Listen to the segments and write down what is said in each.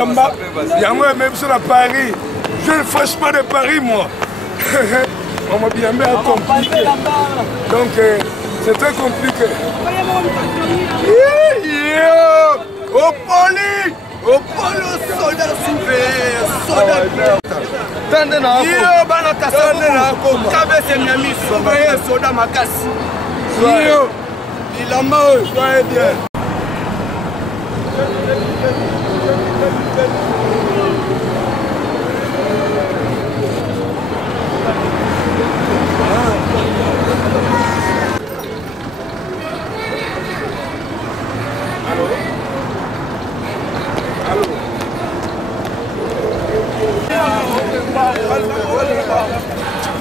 Yamba, même sur la Paris. Je ne fâche pas de Paris, moi. On m'a bien compliqué. Donc, c'est très compliqué. Au poli! Au poli, soldat sauvé! Soldat! Yo, bana kasabana, kabese miami, sauvé, soldat makasi. Yo, il a mal, soyez bien.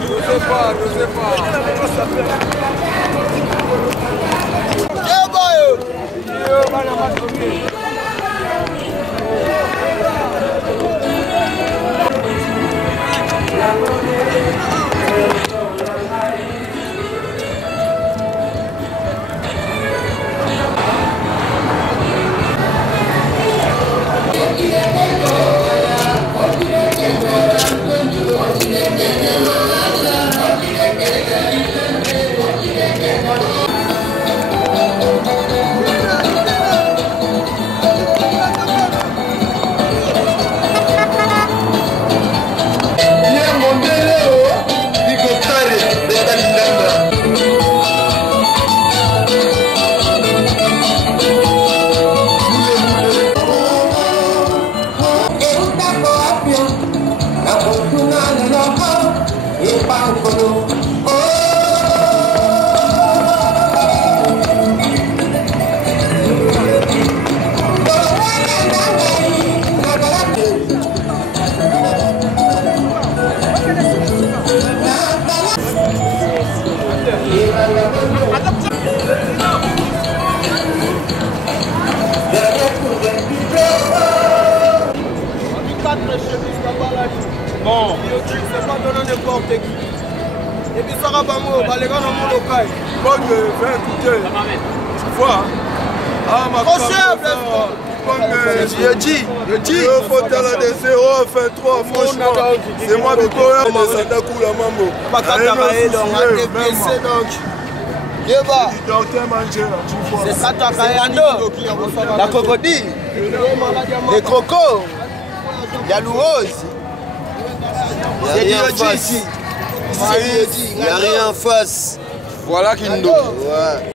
Je sais pas. Bon, c'est pas donné n'importe qui. Et puis ça va pas moi, les gars dans mon local. Bon, je vais écouter. Tu vois? Ah, ma je dis, il faut aller de 0 à faire 3, franchement. C'est moi qui cours, mais ça t'a coulé la mambo. Pas qu'à travailler, donc, à déplacer, donc. C'est ça, tu as caillé la crocodile, les crocos, il y a l'ourose. Il n'y a rien en face. Il n'y a rien en face. Voilà Kindo. Ouais.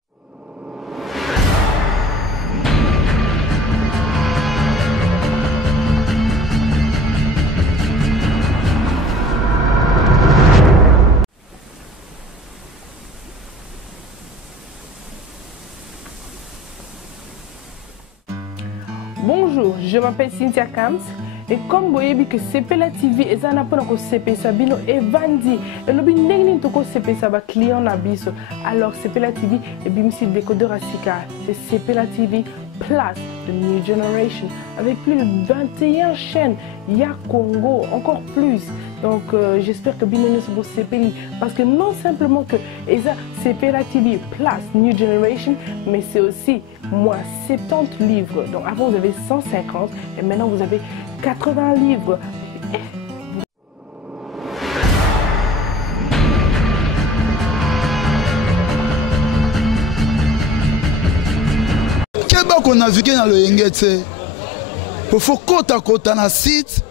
Bonjour, je m'appelle Cynthia Kams. Et comme vous voyez que Sepela TV est un appel pour CP Sabino et Vandi et le bin n'engin toko CP Saba client nabiso alors Sepela TV et bimsi décodeur asika c'est Sepela TV Plus de New Generation avec plus de 21 chaînes il y a Congo encore plus donc j'espère que bino ne se CPI parce que non simplement que eza Sepela TV Plus New Generation mais c'est aussi moins 70 livres donc avant vous avez 150 et maintenant vous avez 80 livres. Quel bas qu'on a navigué dans le Yengetse pour faire côte à côte dans le site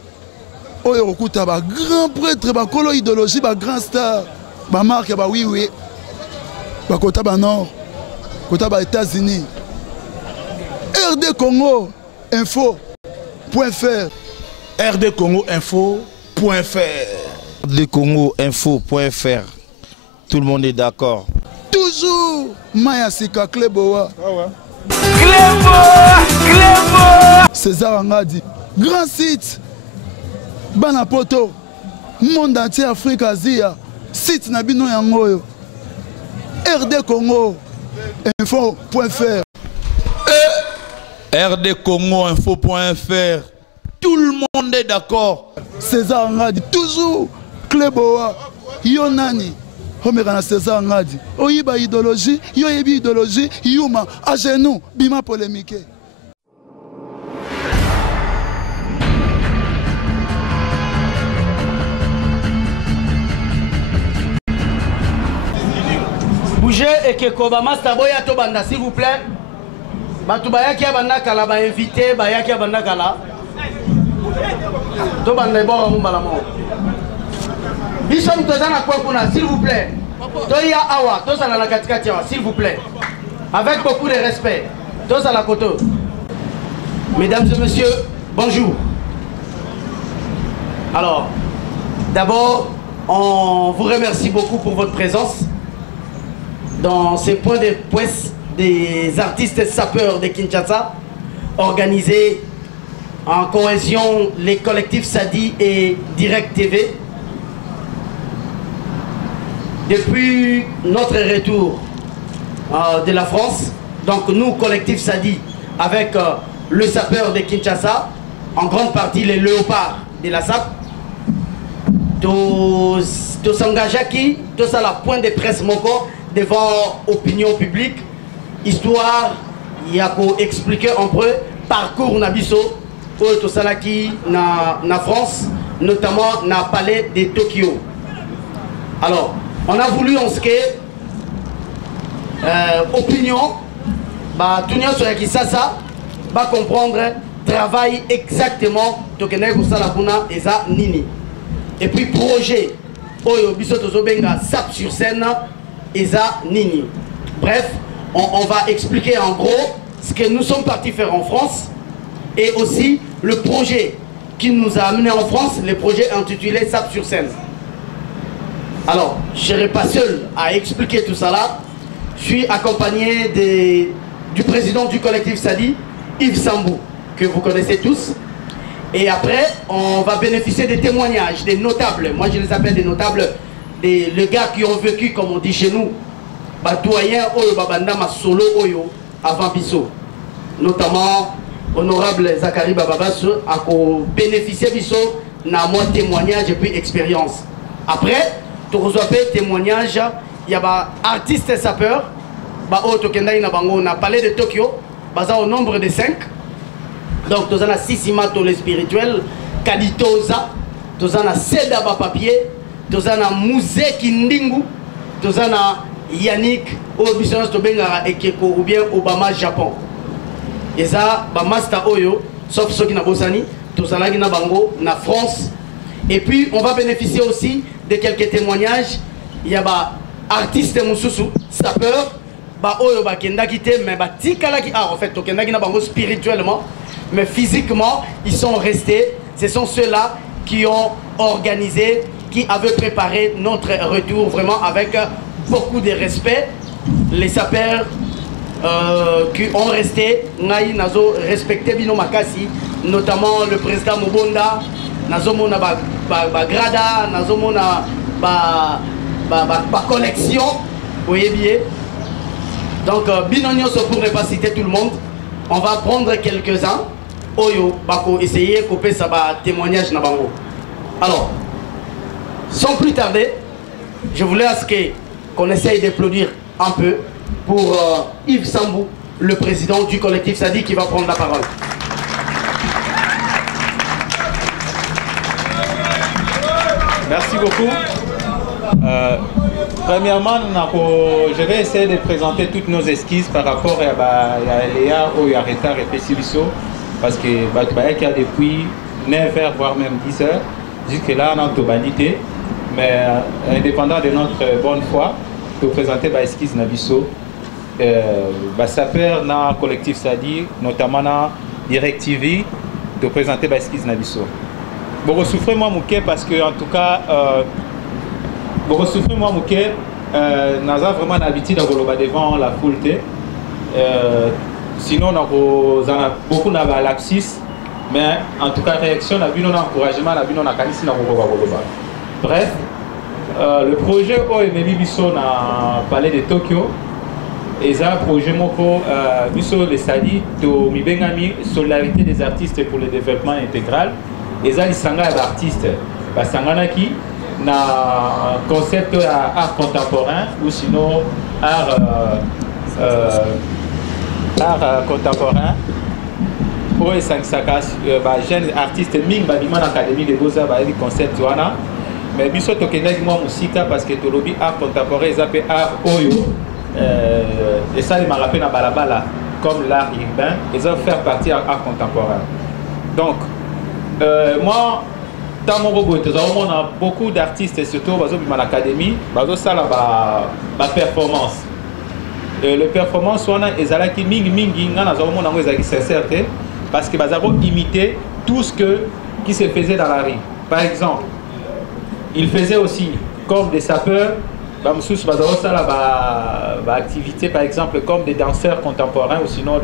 où il y a un grand prêtre, un colo idéologie, un grand star, un marque, un oui, un côté nord, côté États-Unis. RD Congo Info.fr rdcongoinfo.fr rdcongoinfo.fr. Tout le monde est d'accord. Toujours Maya Sika Kleboa. Clébo César Angadi. Grand site. Banapoto. Monde entier, Afrique, Asie. Site Nabino Yangoyo. rdcongoinfo.fr rdcongoinfo.fr. Tout le monde est d'accord. César Ngadi, toujours Kleboa, Yonani, Homera César Ngadi. Oyiba idéologie, Yoyebi idéologie, Yuma, à genoux, Bima polémique. bouger et que Kobama Staboya Tobanda, s'il vous plaît. Batubaya qui a banda kala ba invité, baya qui a banda kala. Tobanda est bon à Mumbalamo. Bishom Tozana Kwakuna, s'il vous plaît. Toya Awa, Tozana la Katikatiawa, s'il vous plaît. Avec beaucoup de respect. Tozana Koto. Mesdames et messieurs, bonjour. Alors, d'abord, on vous remercie beaucoup pour votre présence dans ces points de presse des artistes sapeurs de Kinshasa, organisés en cohésion les collectifs Sadi et Direct TV. Depuis notre retour de la France, donc nous, collectif Sadi, avec le sapeur de Kinshasa, en grande partie les léopards de la SAP, de s'engager qui, de ça la point de presse moko devant l'opinion publique, histoire, il y a pour expliquer un peu parcours Nabiso, tout ça qui na France, notamment na palais de Tokyo. Alors, on a voulu en ce qui est opinion, bah tout le monde sur qui ça va comprendre travail exactement tokenai pour ça la kuna eza nini. Et puis projet oyo biso tozobenga sap sur scène eza nini. Bref, on va expliquer en gros ce que nous sommes partis faire en France et aussi le projet qui nous a amené en France, le projet intitulé sap sur scène. Alors, je ne serai pas seul à expliquer tout ça là. Je suis accompagné du président du collectif Sadi, Yves Sambou, que vous connaissez tous. Et après, on va bénéficier des témoignages des notables. Moi, je les appelle des notables, les gars qui ont vécu, comme on dit chez nous, doyen Oyo Babanda Masolo Oyo avant Bisso. Notamment, honorable Zachary Bababas, a bénéficié Bisso dans mon témoignage et puis expérience. Après, tu reçois témoignage, il y a des artistes sapeurs, on a parlé de Tokyo, au nombre de 5. Donc, tu as 6 imatos les spirituels, Kaditoza, tu as Seda Papier, tu as Musée Kindingu, tu as Yannick, Obisonos Tobenga Ekeko ou bien Obama Japon. Et ça, Master Oyo, sauf ceux qui n'ont pas sani, tu as na Bango, na France. Et puis, on va bénéficier aussi de quelques témoignages. Il y a des artistes Moussoussou, sapeurs, Oyo Kenda Kite, mais Tikala qui a en fait, Kenda Kina Bango spirituellement, mais physiquement, ils sont restés. Ce sont ceux-là qui ont organisé, qui avaient préparé notre retour vraiment avec beaucoup de respect. Les sapeurs qui ont resté, Naï Nazo respecté Bino Makasi, notamment le président Mobonda, Nazomona Grada, Nazomona collection, vous voyez bien. Donc, Binonio, pour ne pas citer tout le monde, on va prendre quelques-uns. Oyo, Bako, essayer de couper ça témoignage Nabango. Alors, sans plus tarder, je voulais qu'on essaye d'applaudir un peu pour Yves Sambou, le président du collectif Sadi, qui va prendre la parole. Merci beaucoup. Premièrement, je vais essayer de présenter toutes nos esquisses par rapport à Léa ou à Retard et Pessibiso, parce que y a depuis 9h, voire même 10h, jusque-là, on a une banité, mais indépendant de notre bonne foi, de présenter l'esquisse Nabiso, ça perd dans le collectif Sadi, notamment dans Direct TV, de présenter l'esquisse Nabiso. Bon, souffrez moi Mouké parce que en tout cas, bon, souffrez moi Mouké, nous avons vraiment l'habitude de devant la foule. Sinon, on a beaucoup de lapsus, mais en tout cas, réaction, on a vu nos encouragements, on a vu nos canisses. Bref, le projet OMB Bisso a parlé de Tokyo. Et ça, projet Moko, Bisso le Sadi, de Mibengami, solidarité des artistes pour le développement intégral. Et ça, les sanga d'artistes, sangana qui na concept art contemporain ou sinon art contemporain. Pour les 5 sakas, jeunes artistes, ming badiment l'académie de Beaux-Arts, le concept mais biso tokenaki moi musika parce que tolobi art contemporain, ils appellent art oyo et ça, il m'a rappelé dans Balabala, comme l'art urbain, ils ont fait partie de l'art contemporain. Donc, moi, dans mon robot, on a beaucoup d'artistes, et surtout dans l'académie, ça la performance. Le performance, on a des mingi, parce que ils imiter tout ce qui se faisait dans la rue. Par exemple, ils faisaient aussi, comme des sapeurs, activités par exemple comme des danseurs contemporains ou sinon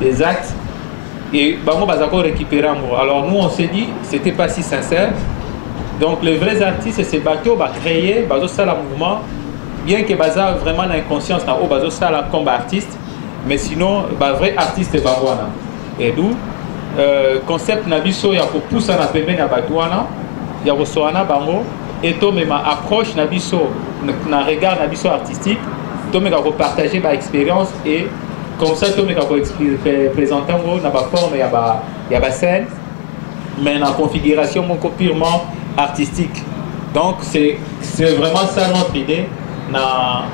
des actes et on récupérer alors nous on s'est dit c'était pas si sincère donc les vrais artistes ces bateaux créer ça mouvement bien que vraiment l'inconscience comme artiste mais sinon vrai artiste et d'où concept nabiso ya ko poussa na pembeni ya batwana ya kosoana bango et to même approche nabiso na regard nabiso artistique to me ko partager ba expérience et comme ça to me ko présenter ngo na ba forme ya ba scène mais na configuration purement artistique donc c'est vraiment ça notre idée na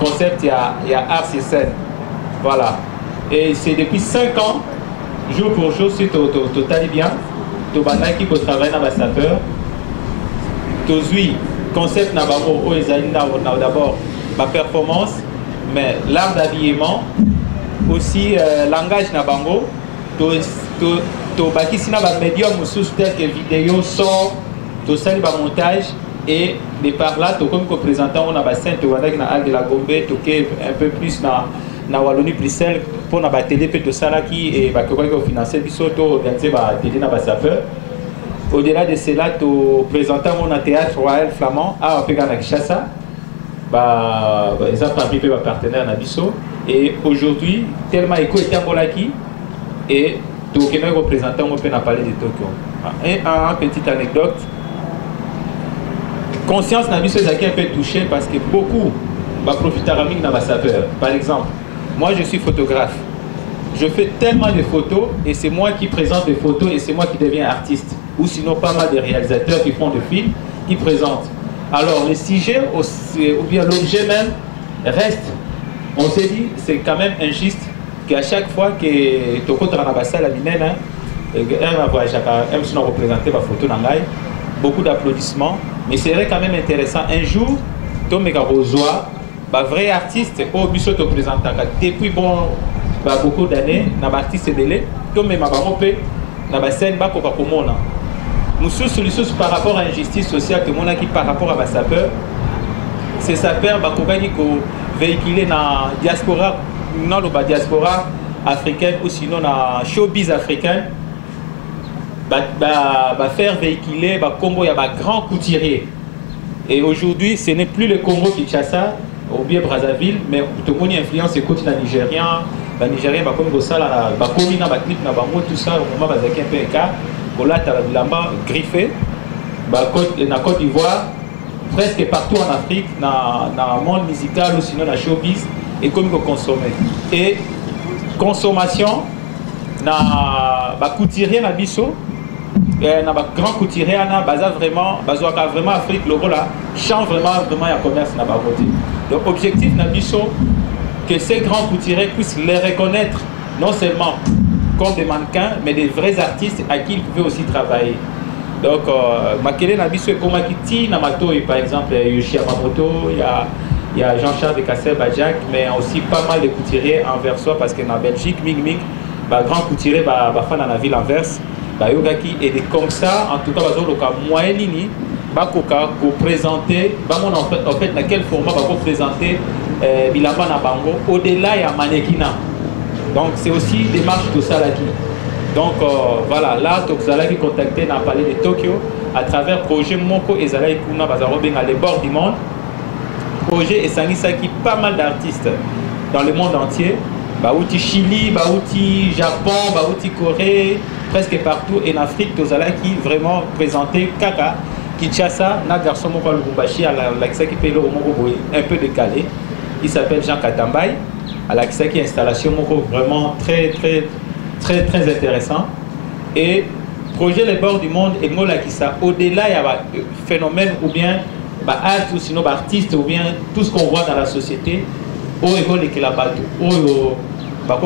concept ya art sur scène voilà et c'est depuis 5 ans jour pour jour si tu t'allais bien tu vas qui travaille dans la sapeur tu concept na bango o ezali d'abord ma performance mais l'art d'habillement aussi langage na bango to bakisi na ba médium sous tel que vidéo son to sali ba montage et de par là to comme ko présentant on a ba scène to wana na Al de la Gombe to que un peu plus na Wallonie Bruxelles pour na ba télé pe to sala qui et ba ko financer biso to organiser ba télé na ba sapeur. Au-delà de cela, tu présentes mon théâtre royal flamand à Kinshasa. Ils ont parmi mes partenaires Nabiso. Et aujourd'hui, tellement éco est Ambolaki et tu es représentant au Palais de Tokyo. Et une petite anecdote. Conscience Nabiso est un peu touché parce que beaucoup profitent dans ma sapeur. Par exemple, moi je suis photographe. Je fais tellement de photos et c'est moi qui présente des photos et c'est moi qui deviens artiste. Ou sinon pas mal de réalisateurs qui font des films, qui présentent. Alors les sujets ou bien l'objet même reste. On s'est dit c'est quand même injuste qu'à chaque fois que tu rentres dans la salle à l'INEN, on représenter ma photo dans l'ail, beaucoup d'applaudissements, mais c'est quand même intéressant. Un jour, tu as reçoit un vrai artiste au bureau te présente depuis beaucoup d'années, dans l'artiste délai, tu as dans la scène, nous solution par rapport à l'injustice sociale que mon qui par rapport à ma sapeur, c'est sapeur qui véhiculé dans la diaspora, dans la diaspora africaine ou sinon dans la showbiz africaine, faire véhiculer Congo, il y a un grand couturier. Et aujourd'hui, ce n'est plus le Congo Kinshasa ou bien Brazzaville, mais tout le monde influence les côtés nigériens. Les Nigériens, comme ça, les clips, tout ça, au moment où ils ont un peu de cas. Là, tu as là-bas griffé, dans la Côte d'Ivoire, presque partout en Afrique, dans le monde musical ou sinon dans le showbiz, et comme ils consomment. Et consommation, dans le couturier, dans le biseau, dans le grand couturier, vraiment Afrique, le rôle change vraiment le commerce dans la côté. Donc, l'objectif dans le biseau, que ces grands couturiers puissent les reconnaître, non seulement comme des mannequins, mais des vrais artistes à qui ils pouvaient aussi travailler. Donc, Makele Nabiso et Komakiti, Namato, par exemple, Yoshi Yamamoto, il y a Jean-Charles de Cassel-Bajak, mais aussi pas mal de couturiers envers soi, parce que en Belgique, Mig, grand couturier, fan dans la ville Anvers, Yogaki, et comme ça, en tout cas, moyen ligne, pour présenter, en fait, dans quel format pour présenter Bilamba Nabango, au-delà, il y a mannequinat. Donc c'est aussi des marches de Salaki. Donc voilà, là, tu as contacté dans le palais de Tokyo à travers le projet Moko et Zalaï Kuna Bazarobeng à les bords du monde. Projet et Sanisaki, pas mal d'artistes dans le monde entier. Baouti Chili, Baouti Japon, Baouti Corée, presque partout. Et en Afrique, tu as qui vraiment présenté Kaka, Kinshasa, na garçon Moko Lubumbashi, à l'accès qui paye le Moko un peu décalé. Il s'appelle Jean Katambay. À l'accès qui est installation vraiment très intéressant. Et projet Les Bords du Monde et Mola qui ça au-delà il y a un phénomène ou bien art ou sinon artiste ou bien tout ce qu'on voit dans la société et que la bateau,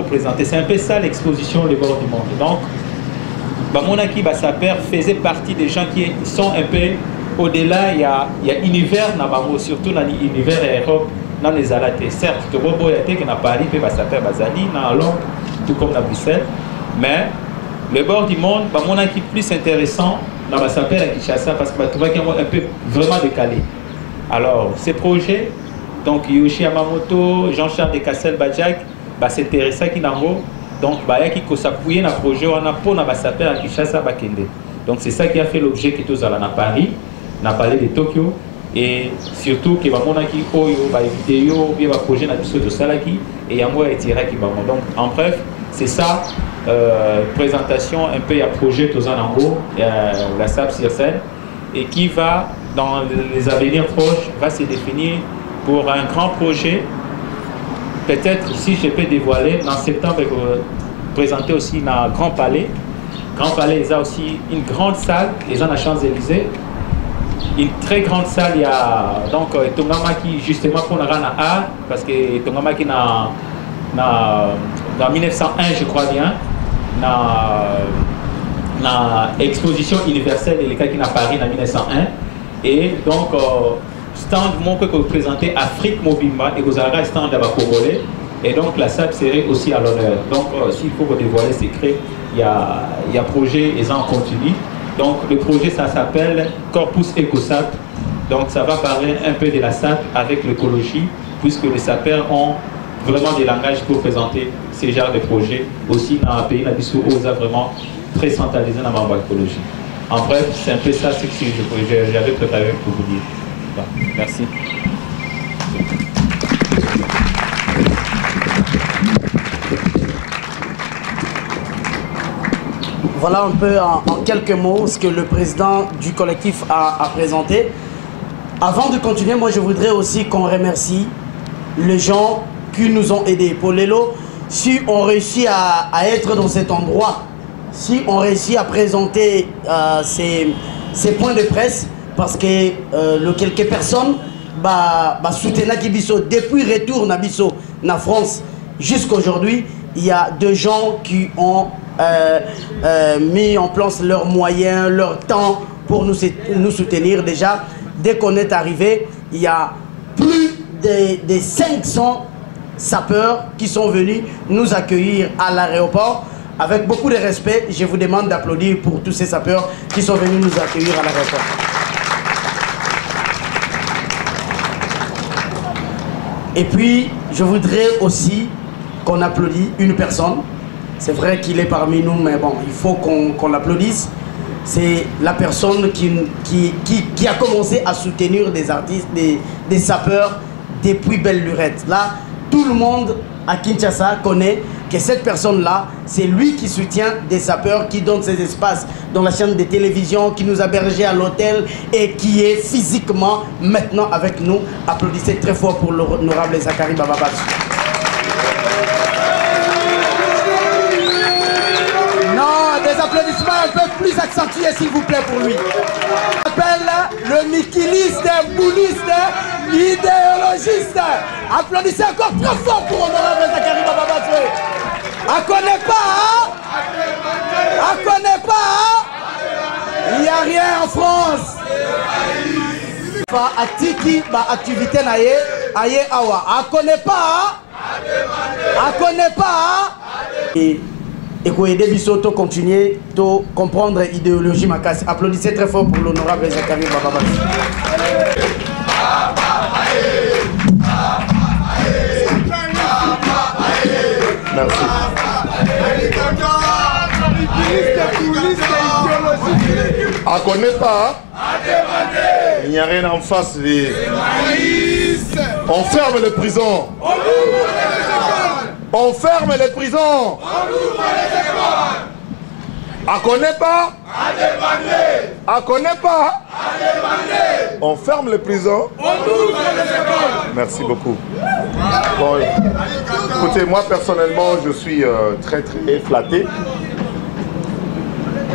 présenter. C'est un peu ça l'exposition Le Bord du Monde. Donc, Bamonaki Bassaper faisait partie des gens qui sont un peu au-delà. Il y a univers, surtout dans l'univers Europe, dans les Alatés. Certes, il y a Paris, Bassaper, Bazali, dans Londres, tout comme dans Bruxelles. Mais Le Bord du Monde, Bamonaki plus intéressant dans Bassaper à Kinshasa parce que tu vois qu'il y a un peu vraiment décalé. Alors, ces projets, donc Yoshi Yamamoto, Jean-Charles de Cassel-Badjak, c'est intéressant qui n'a pas. Donc, il y a qui s'appuie dans le projet, on a pour Bassaper à Kinshasa Bakende. Donc, c'est ça qui a fait l'objet que tous allons à Paris, on a parlé de Tokyo, et surtout que Bamonaki Oyo, vidéo, il y a un projet dans le de Salaki, et il y a un qui Bamon. Donc, en bref, c'est ça, présentation un peu, il y a un projet tous en haut, la SAP sur scène, et qui va, dans les avenirs proches, va se définir pour un grand projet. Peut-être, si je peux dévoiler, en septembre, présenter aussi dans Grand Palais. Grand Palais, il y a aussi une grande salle, ils ont la Champs-Élysées. Une très grande salle, il y a donc Tongama qui, justement, pour nous rendre à art, parce que Tongama qui, dans 1901, je crois bien, dans l'exposition universelle de l'État qui est à Paris en 1901. Et donc, stand que vous présentez Afrique mobilement et vous avez un stand d'abord congolais. Et donc la SAP serait aussi à l'honneur. Donc s'il faut vous dévoiler le secret, il y a projet et ça en continue. Donc le projet ça s'appelle Corpus EcoSAP. Donc ça va parler un peu de la SAP avec l'écologie, puisque les sapeurs ont vraiment des langages pour présenter ce genre de projet. Aussi dans un pays où on a vraiment très centralisé dans l'écologie. En bref, c'est un peu ça ce que j'avais préparé pour vous dire. Bon, merci. Voilà un peu en quelques mots ce que le président du collectif a présenté. Avant de continuer, moi je voudrais aussi qu'on remercie les gens qui nous ont aidés. Pour Lelo, si on réussit à être dans cet endroit, si on réussit à présenter ces points de presse, parce que quelques personnes soutenaient Kibiso depuis retour Nabiso na France jusqu'à aujourd'hui, il y a deux gens qui ont mis en place leurs moyens, leur temps pour nous soutenir. Déjà, dès qu'on est arrivé, il y a plus de 500 sapeurs qui sont venus nous accueillir à l'aéroport. Avec beaucoup de respect, je vous demande d'applaudir pour tous ces sapeurs qui sont venus nous accueillir à l'aéroport. Et puis, je voudrais aussi qu'on applaudisse une personne. C'est vrai qu'il est parmi nous, mais bon, il faut qu'on l'applaudisse. C'est la personne qui a commencé à soutenir des artistes, des sapeurs depuis Belle Lurette. Là, tout le monde à Kinshasa connaît que cette personne-là, c'est lui qui soutient des sapeurs, qui donne ses espaces dans la chaîne de télévision, qui nous a hébergés à l'hôtel et qui est physiquement maintenant avec nous. Applaudissez très fort pour l'honorable Zachary Bababas. Non, des applaudissements un peu plus accentués s'il vous plaît pour lui. On appelle le niquiliste, bouliste, idéologiste. Applaudissez encore très fort pour l'honorable Zachary Bababas. On connaît pas, hein? On connaît pas, hein? Il n'y a rien en France. Atiki, activité naïe, aïe awa. On connaît pas, hein? On connaît pas, hein? Et qu'on aide Bissoto continuer à comprendre l'idéologie Makassi. Applaudissez très fort pour l'honorable Zachary Bababas. Merci. On ne connaît pas, il n'y a rien en face. On ferme les prisons. On ferme les prisons. On ne connaît pas. On ne connaît pas. On ferme les prisons. Merci beaucoup. Bon, écoutez, moi personnellement, je suis très flatté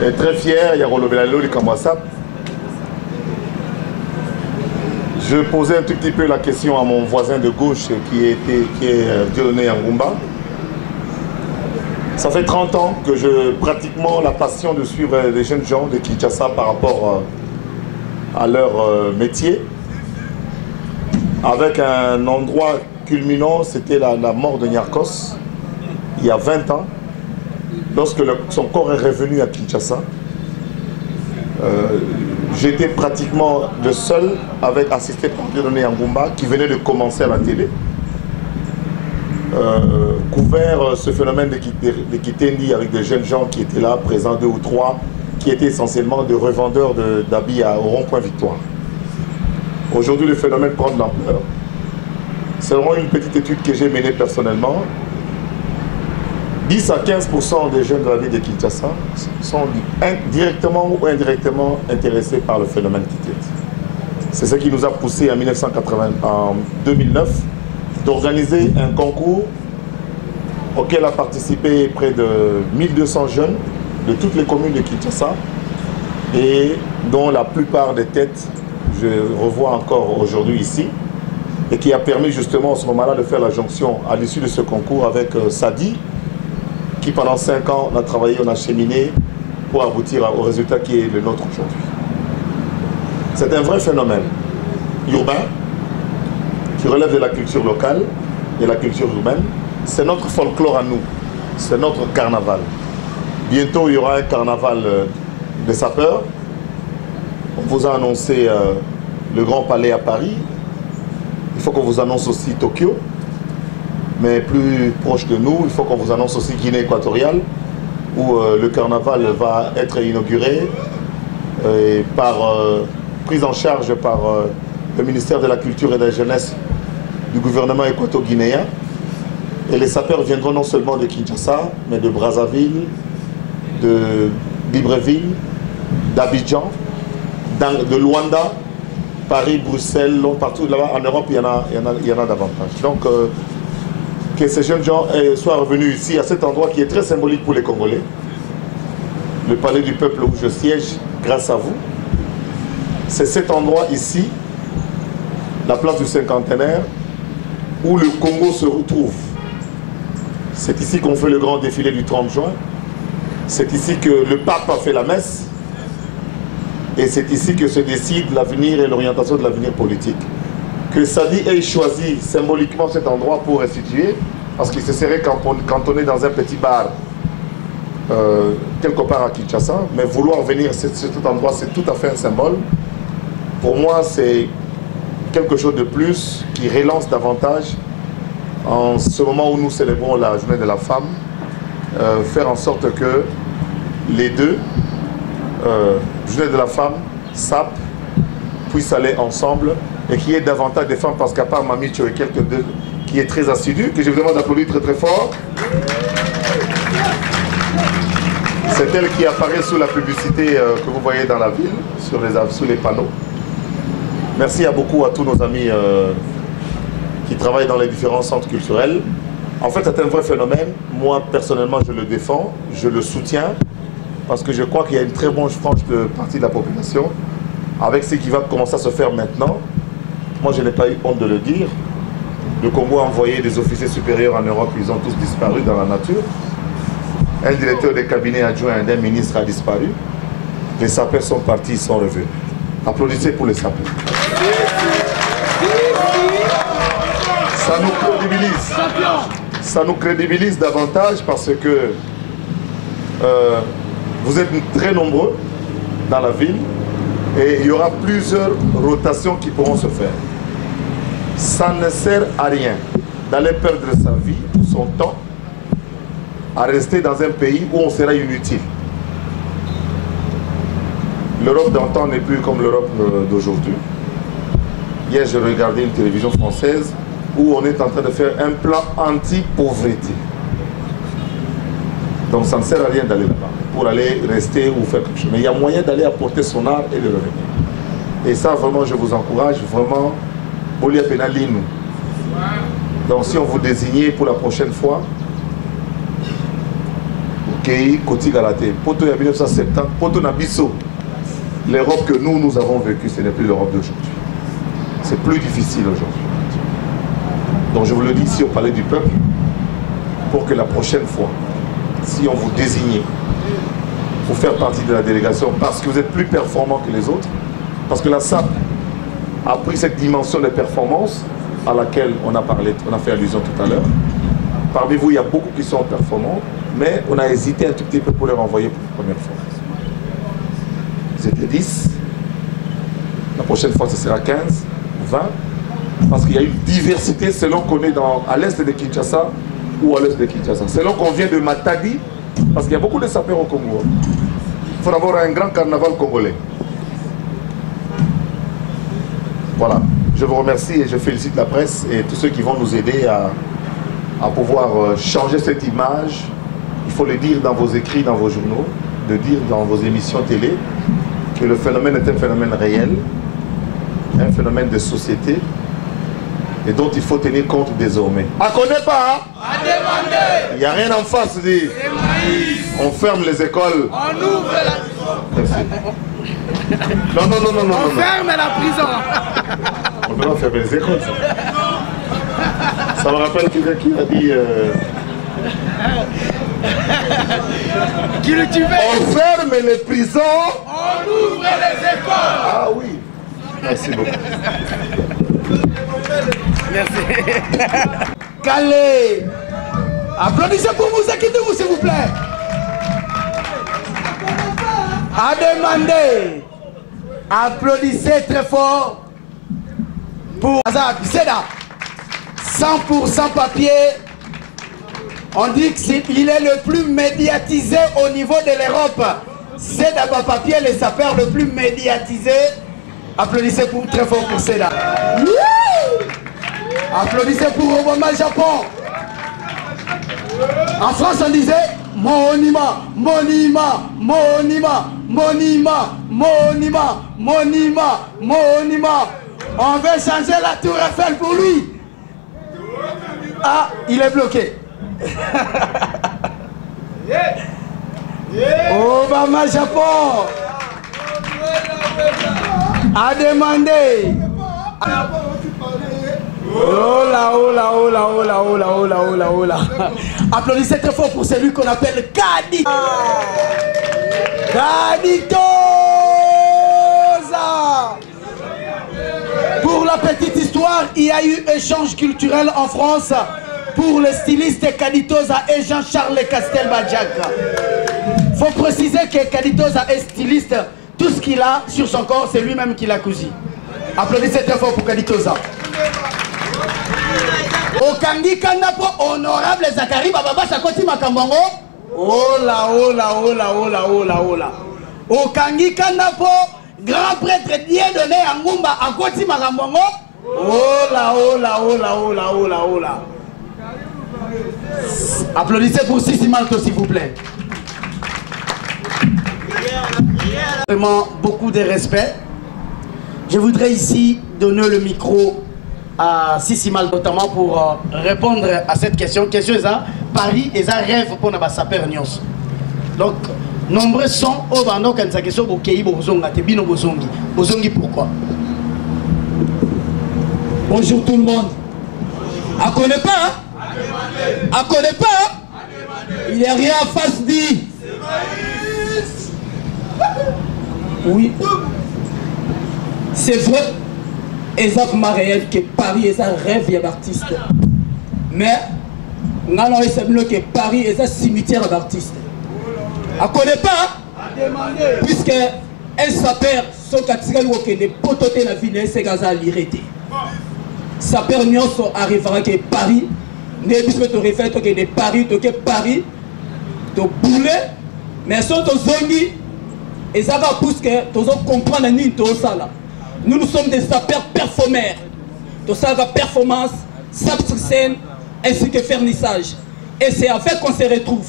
et très fier. Je posais un tout petit peu la question à mon voisin de gauche qui est Dieudonné Ngumba. Ça fait 30 ans que j'ai pratiquement la passion de suivre les jeunes gens de Kinshasa par rapport à leur métier. Avec un endroit culminant, c'était la mort de Niarchos, il y a 20 ans, lorsque son corps est revenu à Kinshasa. J'étais pratiquement le seul, assisté par Dieudonné Ngumba, qui venait de commencer à la télé. Couvert ce phénomène de Kitendi avec des jeunes gens qui étaient là, présents 2 ou 3, qui étaient essentiellement des revendeurs d'habits au rond-point Victoire. Aujourd'hui, le phénomène prend de l'ampleur. C'est vraiment une petite étude que j'ai menée personnellement. 10 à 15% des jeunes de la ville de Kinshasa sont directement ou indirectement intéressés par le phénomène Kitendi. C'est ce qui nous a poussé en 2009 d'organiser un concours auquel a participé près de 1200 jeunes de toutes les communes de Kinshasa et dont la plupart des têtes je revois encore aujourd'hui ici et qui a permis justement à ce moment-là de faire la jonction à l'issue de ce concours avec Sadi qui pendant 5 ans on a travaillé, on a cheminé pour aboutir au résultat qui est le nôtre aujourd'hui. C'est un vrai phénomène urbain qui relève de la culture locale et la culture urbaine. C'est notre folklore à nous, c'est notre carnaval. Bientôt il y aura un carnaval des sapeurs. On vous a annoncé le Grand Palais à Paris. Il faut qu'on vous annonce aussi Tokyo. Mais plus proche de nous, il faut qu'on vous annonce aussi Guinée équatoriale, où le carnaval va être inauguré prise en charge par le ministère de la Culture et de la Jeunesse du gouvernement équato-guinéen. Et les sapeurs viendront non seulement de Kinshasa, mais de Brazzaville, de Libreville, d'Abidjan, de Luanda, Paris, Bruxelles, partout là-bas en Europe, il y en a davantage. Donc, que ces jeunes gens soient revenus ici, à cet endroit qui est très symbolique pour les Congolais, le palais du peuple où je siège, grâce à vous. C'est cet endroit ici, la place du cinquantenaire, où le Congo se retrouve. C'est ici qu'on fait le grand défilé du 30 juin. C'est ici que le pape a fait la messe. Et c'est ici que se décide l'avenir et l'orientation de l'avenir politique. Que Sadi ait choisi symboliquement cet endroit pour restituer, parce qu'il se serait cantonné dans un petit bar quelque part à Kinshasa, mais vouloir venir à cet endroit, c'est tout à fait un symbole. Pour moi, c'est quelque chose de plus qui relance davantage en ce moment où nous célébrons la journée de la femme, faire en sorte que les deux, journée de la femme, SAP, puissent aller ensemble et qu'il y ait davantage de femmes, parce qu'à part Mami Tcho et quelques deux qui est très assidu, que je vous demande d'applaudir très très fort. C'est elle qui apparaît sous la publicité que vous voyez dans la ville, sous les panneaux. Merci beaucoup à tous nos amis qui travaillent dans les différents centres culturels. En fait, c'est un vrai phénomène. Moi, personnellement, je le défends, je le soutiens, parce que je crois qu'il y a une très bonne frange partie de la population, avec ce qui va commencer à se faire maintenant. Moi, je n'ai pas eu honte de le dire. Le Congo a envoyé des officiers supérieurs en Europe, ils ont tous disparu dans la nature. Un directeur de cabinet adjoint d'un ministre a disparu. Les sapeurs sont partis, ils sont revenus. Applaudissez pour les sapeurs. Ça nous crédibilise. Ça nous crédibilise davantage parce que vous êtes très nombreux dans la ville et il y aura plusieurs rotations qui pourront se faire. Ça ne sert à rien d'aller perdre sa vie, son temps, à rester dans un pays où on sera inutile. L'Europe d'antan n'est plus comme l'Europe d'aujourd'hui. Hier, je regardais une télévision française où on est en train de faire un plan anti-pauvreté. Donc ça ne sert à rien d'aller là-bas pour aller rester ou faire quelque chose. Mais il y a moyen d'aller apporter son art et de revenir. Et ça, vraiment, je vous encourage, vraiment, Bolia Penalinu. Donc si on vous désignait pour la prochaine fois, Kei Koti Galate, Poto ya 1970, Poto Nabiso, l'Europe que nous avons vécue, ce n'est plus l'Europe d'aujourd'hui. c'est plus difficile aujourd'hui. Donc je vous le dis ici au Palais du Peuple, pour que la prochaine fois, si on vous désigne pour faire partie de la délégation, parce que vous êtes plus performant que les autres, parce que la SAP a pris cette dimension de performance à laquelle on a parlé, on a fait allusion tout à l'heure. Parmi vous, il y a beaucoup qui sont performants, mais on a hésité un tout petit peu pour les renvoyer pour la première fois. C'était 10. La prochaine fois, ce sera 15, 20. Parce qu'il y a une diversité selon qu'on est à l'est de Kinshasa ou à l'est de Kinshasa. Selon qu'on vient de Matadi, parce qu'il y a beaucoup de sapeurs au Congo. Il faut avoir un grand carnaval congolais. Voilà. Je vous remercie et je félicite la presse et tous ceux qui vont nous aider à pouvoir changer cette image. Il faut le dire dans vos écrits, dans vos journaux, de dire dans vos émissions télé que le phénomène est un phénomène réel, un phénomène de société et dont il faut tenir compte désormais. À connaît pas, hein? À demander. Il n'y a rien en face, dit. On ferme les écoles. On ouvre la prison. Non. On ferme la prison. On doit fermer les écoles. Ça me rappelle quelqu'un qui a dit... On ferme les prisons. On ouvre les écoles. Ah oui. Merci beaucoup. Merci. Calais. Applaudissez pour vous, inquiétez-vous s'il vous plaît. À demander. Applaudissez très fort pour Azak. C'est là. 100% papier. On dit qu'il est le plus médiatisé au niveau de l'Europe. C'est d'abord papier, les sapeurs le plus médiatisé. Applaudissez très fort pour Seda. Applaudissez pour Obama Japon. En France, on disait monument, monument, monument, monument, monument, monument, monument. On veut changer la tour Eiffel pour lui. Ah, il est bloqué. Obama Japon a demandé. Oh là, oh là, oh là, oh là, oh là, oh là, oh là, oh là. Applaudissez très fort pour celui qu'on appelle Kadi. Kaditoza. Pour la petite histoire, il y a eu échange culturel en France pour le styliste Kaditoza et Jean-Charles Castelbadjak. Il faut préciser que Kaditoza est styliste. Tout ce qu'il a sur son corps, c'est lui-même qui l'a cousu. Applaudissez très fort pour Kaditoza. Okangi Kandapo, honorable Zakari Bababa Sakoti Makambongo. Oh là, oh là, oh là, oh là, oh là, oh là. Okangi Kandapo, grand prêtre Dieudonné Angumba Akoti Makambongo. Oh là, oh là, oh là, oh là, oh là, oh là. Applaudissez pour Sissi Malto, s'il vous plaît. Vraiment beaucoup de respect. Je voudrais ici donner le micro à Sissi Malto, notamment pour répondre à cette question. Question est ça, Paris est un rêve pour nous saper Nyos. Donc, nombreux sont au bandon quand ça question pour Kei Bozonga, Tebino Bozongi. Bozongi pourquoi? Bonjour tout le monde. À connaît pas? À connaît pas? Il n'y a rien en face dit. Oui. C'est vrai. Exactement réel que Paris est un rêve d'artiste. Mais, nous avons que Paris est un cimetière d'artistes. À connaît pas? Puisque un sapeur, son catégorie qui est pototé la ville, c'est Gaza l'irrité. Sapeur Nyonso arrivera que Paris, ne puisque tu refais que Paris, tu Paris, tu boule, mais si tu zongi, et ça va pousser que tu comprendre ni tout ça là. Nous sommes des sapeurs performeurs. Tout ça va performance, scène ainsi que vernissage. Et c'est en fait qu'on se retrouve.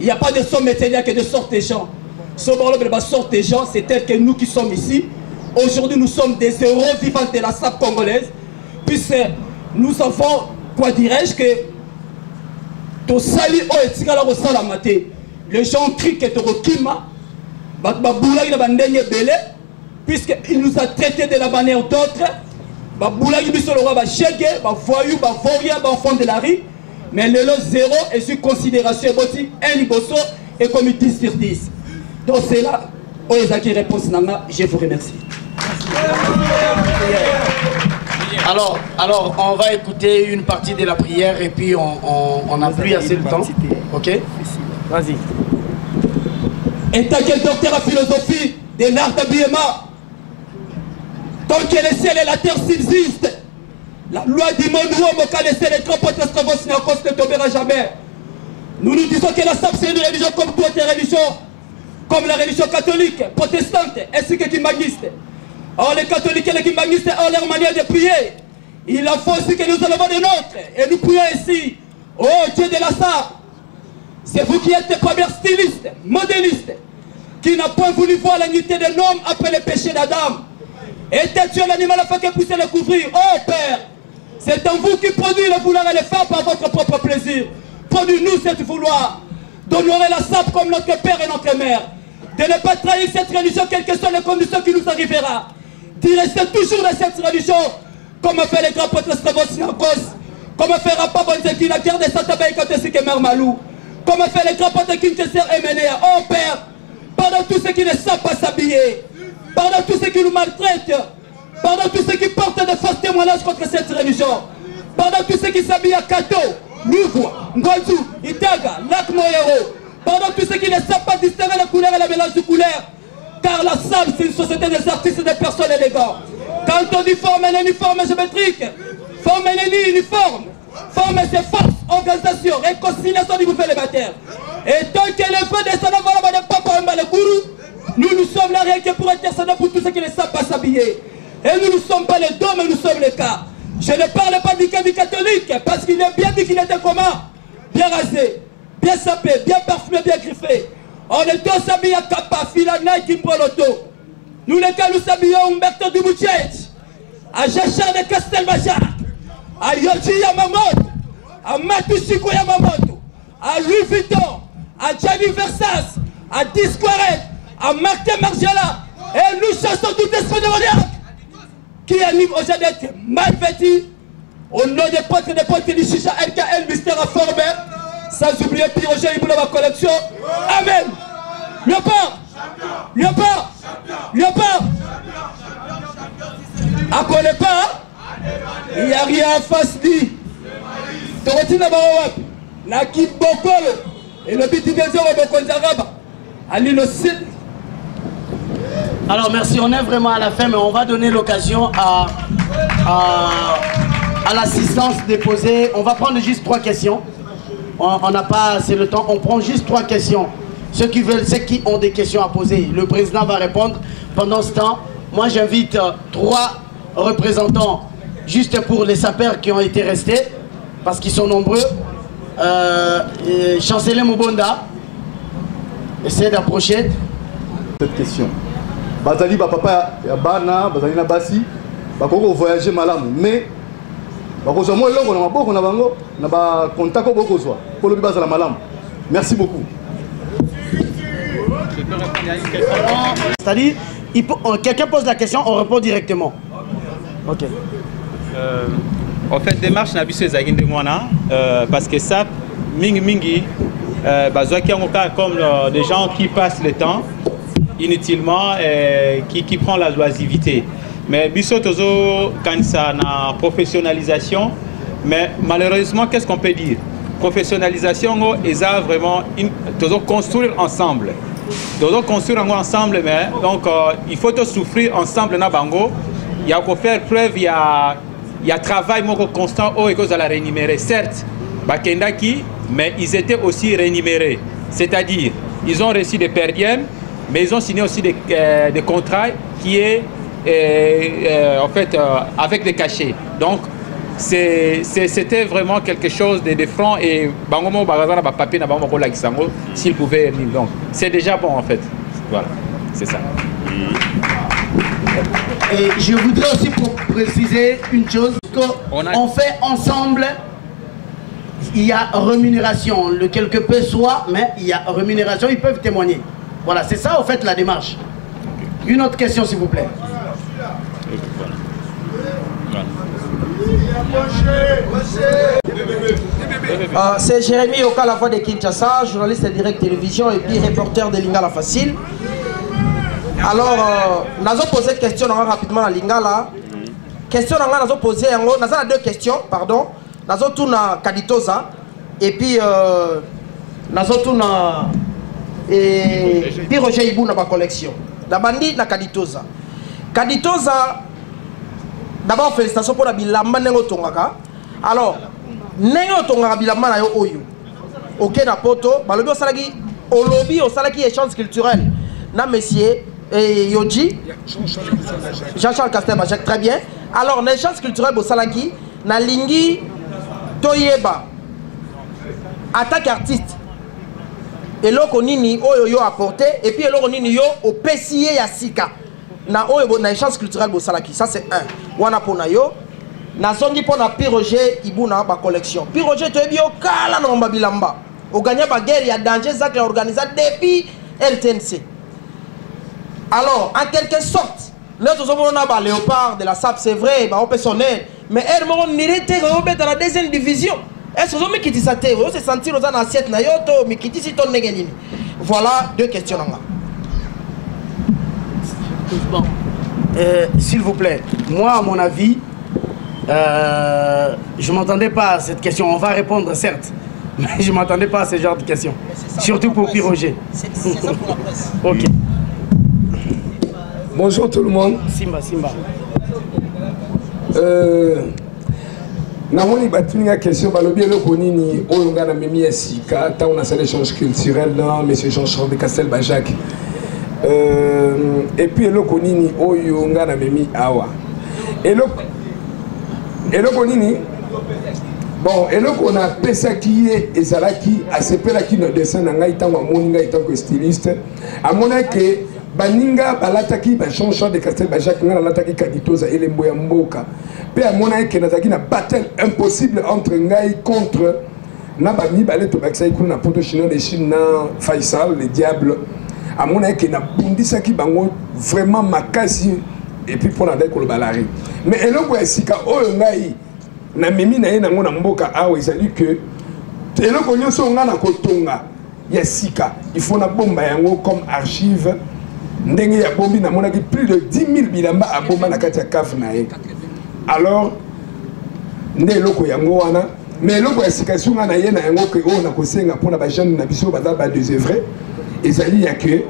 Il n'y a pas de somme métallique que de sorte des gens. Ce de sorte des gens, c'est tel que nous qui sommes ici. Aujourd'hui, nous sommes des héros vivants de la SAP congolaise. Puisque nous avons, quoi dirais-je, que ton sali o etikala ko sala maté. Les gens crient que tu rekima. Puisqu'il nous a traité de la manière d'autre, Baboulagi biso le roi ba chèque, ba voyou, ba voria, ba enfant de la rue. Mais le lot 0 est sur considération boti un liboso et comme 10 sur 10. Donc c'est là où les acquis réponse nanga, je vous remercie. Alors, on va écouter une partie de la prière et puis on n'a plus assez de temps. Ok? Vas-y. Et tant que docteur en philosophie de l'art d'habillement, tant que le ciel et la terre subsistent, la loi du monde où on connaissait les trois potes ne tombera jamais. Nous nous disons que la SAP c'est une religion comme toutes les religions, comme la religion catholique, protestante, ainsi que kimbanguiste. Or les catholiques et les kimbanguistes ont leur manière de prier. Il en faut aussi que nous élevons des nôtres et nous prions ici. Oh Dieu de la SAP, c'est vous qui êtes les premiers stylistes, modélistes, qui n'a point voulu voir la nudité de l'homme après le péché d'Adam. Et t'as tué l'animal afin qu'il puisse le couvrir. Oh Père, c'est en vous qui produit le vouloir et le faire par votre propre plaisir. Produis-nous cette vouloir d'honorer la SAP comme notre Père et notre Mère. De ne pas trahir cette religion, quelles que soient les conditions qui nous arrivera. D'y rester toujours dans cette religion, comme a fait les grands prêtres Stravos, comme a fait Rapa Bonzeki, la guerre de Satabay quand c'est que Mère Malou, comme a fait les grands prêtres Kinchester et Ménéa. Oh Père, pardonne tous ceux qui ne savent pas s'habiller, pardonne tous ceux qui nous maltraitent, pardonne tous ceux qui portent de fausses témoignages contre cette religion, pardonne tous ceux qui s'habillent à Kato, Louvre, Ngwanzu, Itaga, Lac Moyero, pardonne tous ceux qui ne savent pas distinguer la couleur et la mélange de couleurs, car la salle c'est une société des artistes et des personnes élégantes. Quand on dit forme un uniforme géométrique, forme un uniforme, forme c'est force, organisation, réconciliation du bouffet élémentaire. Et tant que le feu descendant va là, papa et le gourou, nous sommes là rien que pour intercéder pour tous ceux qui ne savent pas s'habiller. Et nous ne sommes pas les deux, mais nous sommes les cas. Je ne parle pas du cas du catholique, parce qu'il est bien dit qu'il était comment? Bien rasé, bien sapé, bien parfumé, bien griffé. On est tous habillés à Kappa, Filana et Kimboloto. Nous les cas nous s'habillons à Humberto Dumouchet, à Jachar de Castelmajac, à Yoji Yamamoto, à Matushiko Yamamoto, à Louis Vuitton, à Gianni Versace, à Disquaret, à Martin Margiela. Et nous chassons tout esprit démoniaque qui anime aujourd'hui d'être mal vêtu au nom des potes du Chicha NKL Mystère à former, sans oublier Pyroger et ma collection. Amen. Léopard, Léopard, Léopard. À connaît pas, il n'y a rien en face dit. Torotina Barawap, la Kip Bokolo, et le petit désir au Bokonzaraba, à l'innocent. Alors merci, on est vraiment à la fin, mais on va donner l'occasion à l'assistance de poser. On va prendre juste 3 questions. On n'a pas assez le temps, on prend juste 3 questions. Ceux qui veulent, ceux qui ont des questions à poser, le président va répondre. Pendant ce temps, moi j'invite 3 représentants, juste pour les sapeurs qui ont été restés, parce qu'ils sont nombreux. Chancelier Mobonda, essayez d'approcher. Cette question. Bazali ba papa ya bana, bazali na basi, bakoko voyager malamu, mais bakozwa mo elongo na maboko na bango, na ba contact ko bokozwa. Pour le bazala malamu. Merci beaucoup. C'est-à-dire, quelqu'un pose la question, on répond directement. Ok. En fait, démarche n'a pas de moi, parce que ça, mingi, comme des gens qui passent le temps inutilement, qui prend la loisivité. Mais bisotozo quand ça na professionnalisation, mais malheureusement, qu'est-ce qu'on peut dire? Professionnalisation, ils ont vraiment construire ensemble. Nous construire ensemble, mais donc il faut souffrir ensemble na bango. Il y a qu'à faire preuve, il y a travail constant et cause à la rémunérer. Certes, bakendaki, mais ils étaient aussi rémunérés. C'est-à-dire, ils ont reçu des perdièmes, mais ils ont signé aussi des contrats qui est en fait avec des cachets. Donc c'était vraiment quelque chose de franc et bangomo bagazana ba papier na bango ko la kisango s'il pouvait venir. Donc c'est déjà bon en fait. Voilà, c'est ça. Et je voudrais aussi préciser une chose, qu'on fait ensemble, il y a rémunération, le quelque peu soit, mais il y a rémunération, ils peuvent témoigner. Voilà, c'est ça en fait la démarche. Une autre question s'il vous plaît. Voilà. C'est Jérémy Oka, la voix de Kinshasa, journaliste de Direct Télévision et puis reporter de Lingala Facile. Alors, nous avons posé une question rapidement à Lingala. Question nous avons posé, nous avons deux questions, pardon. Nous avons tout na Kaditoza et puis nous avons tout na Roger Ibou na ma collection. La bandit na Kaditoza. Kaditoza, d'abord félicitations pour la bilamba nengo tongaka. Alors, nengo tongaka bilamba na yo oyo. Ok na poto, balobi osalaki olobi osalaki échange culturel. Na monsieur Yoji Jean-Charles Castelbachak, très bien. Alors, na échange culturel bosalaki na lingi toyeba attaque artiste. Eloko nini oyo yo apporté et puis eloko nini yo opesiye ya sika. Na oyo na échange culturel bosalaki, ça c'est un. Wana pona yo na zongi pona Roger Ibuna ba collection. Roger to ebi okala na mbabilamba. O gagner ba guerre ya danger ça que organisé depuis LTNC. Alors en quelque sorte, l'autre zomo na ba Léopard de la SAP c'est vrai, ba opérationnel, mais elle mo nirete ko dans la deuxième division. Est-ce que vous me quittez ça te vous se sentir aux assiette na yo to me quittez si ton ngenini. Voilà deux questions là. Bon. S'il vous plaît, moi à mon avis, je ne m'attendais pas à cette question. On va répondre certes, mais je ne m'attendais pas à ce genre de questions. Surtout pour Roger. C'est ça pour la presse. Ok. Bonjour tout le monde. Simba. Namoni batuni question balobi eloko nini oyo nga na memi esika ta on a fait l'échange culturel dans monsieur Jean-Charles de Castelbachak. Et puis eloko nini oyo nga na memi awa. Eloko nini bon eloko na pesa qui est ezalaki asepelaki na dessin na ngai tango amoni ngai tango styliste amona ke baninga balataki ba Jean-Charles de Castelbachak nga balataki Kaditoza elembo ya mboka pe amona ke nazaki na battle impossible entre ngai contre na bami balé to bakisai kuna na poto chinois de Chine na Faisal le diable amona ke na bundisaki bango vraiment makasi et puis pour la décolle balari mais eloko esika oyo ngai na memi na ye nango na mboka awa ezali que eloko nyonso nga na kotonga ya sika il faut na bomba yango comme archive ndenge ya bombi na monaki plus de 10 000 bilamba a bomba na kati ya cave na ye alors nde eloko yango wana mais eloko ya sika sunga na ye na yango ke oyo na kosenga mpona bajane na biso baza badésœuvré ezali ya ke